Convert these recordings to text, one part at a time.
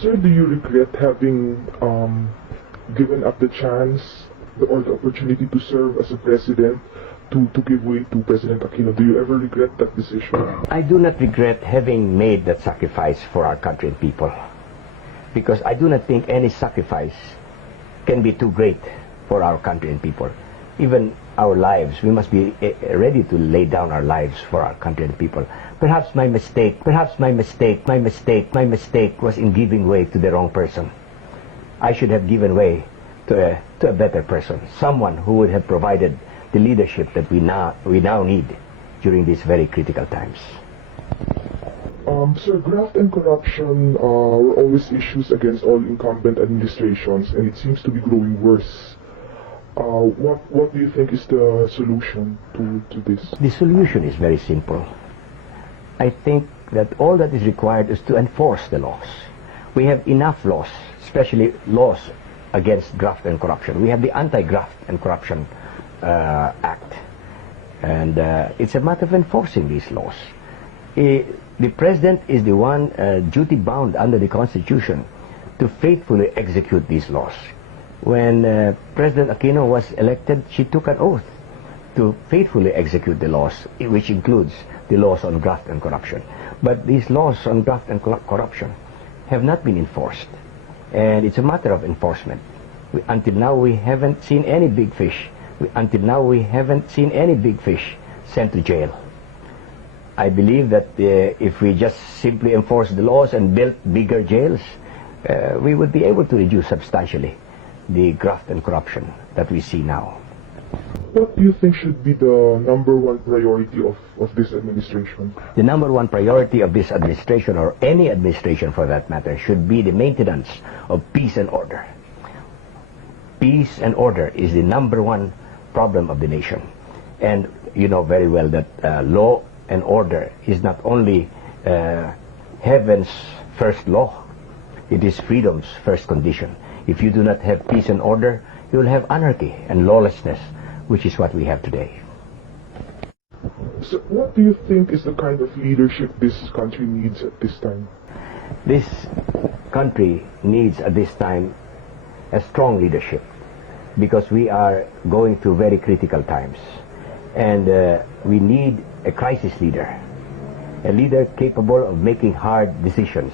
Sir, do you regret having given up the chance or the opportunity to serve as a president to give way to President Aquino? Do you ever regret that decision? I do not regret having made that sacrifice for our country and people, because I do not think any sacrifice can be too great for our country and people. Even our lives, we must be ready to lay down our lives for our country and people. Perhaps my mistake was in giving way to the wrong person. I should have given way to a better person, someone who would have provided the leadership that we now need during these very critical times. Sir, graft and corruption were always issues against all incumbent administrations, and it seems to be growing worse. What do you think is the solution to this? The solution is very simple. I think that all that is required is to enforce the laws. We have enough laws, especially laws against graft and corruption. We have the Anti-Graft and Corruption Act, and it's a matter of enforcing these laws. The President is the one duty-bound under the Constitution to faithfully execute these laws. When President Aquino was elected, she took an oath to faithfully execute the laws, which includes the laws on graft and corruption. But these laws on graft and corruption have not been enforced, and it's a matter of enforcement. Until now, we haven't seen any big fish. Sent to jail. I believe that if we just simply enforce the laws and build bigger jails, we would be able to reduce substantially the graft and corruption that we see now. What do you think should be the number one priority of this administration? The number one priority of this administration, or any administration for that matter, should be the maintenance of peace and order. Peace and order is the number one problem of the nation. And you know very well that law and order is not only heaven's first law, it is freedom's first condition. If you do not have peace and order, you will have anarchy and lawlessness, which is what we have today. So what do you think is the kind of leadership this country needs at this time? This country needs at this time a strong leadership, because we are going through very critical times. And we need a crisis leader, a leader capable of making hard decisions,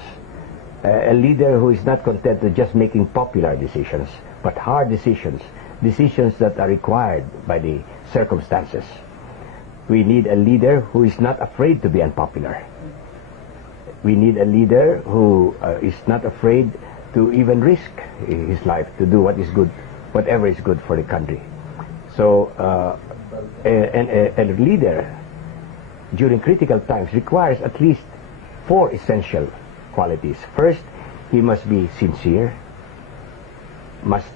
a leader who is not content with just making popular decisions, but hard decisions, decisions that are required by the circumstances. We need a leader who is not afraid to be unpopular. We need a leader who is not afraid to even risk his life to do what is good, whatever is good for the country. So a leader during critical times requires at least 4 essential qualities. First, he must be sincere, must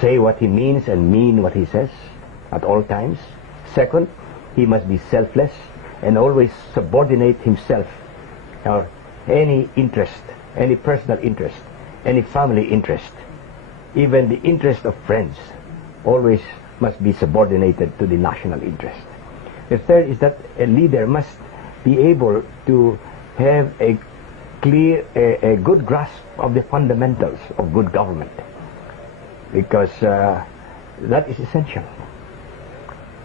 say what he means and mean what he says at all times. Second, he must be selfless and always subordinate himself or any interest, any personal interest, any family interest, even the interest of friends, always must be subordinated to the national interest. The third is that a leader must be able to have a good grasp of the fundamentals of good government, because that is essential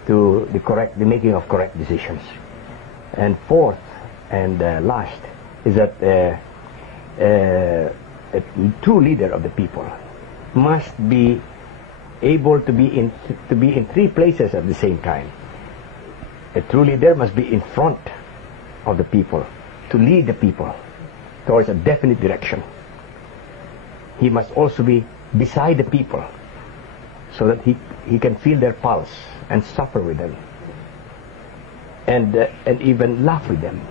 to the making of correct decisions. And fourth and last is that a true leader of the people must be able to be in 3 places at the same time. A true leader must be in front of the people, to lead the people towards a definite direction. He must also be beside the people, so that he can feel their pulse and suffer with them, and even laugh with them.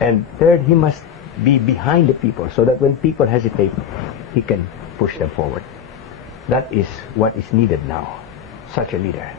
And third, he must be behind the people, so that when people hesitate, he can push them forward. That is what is needed now, such a leader.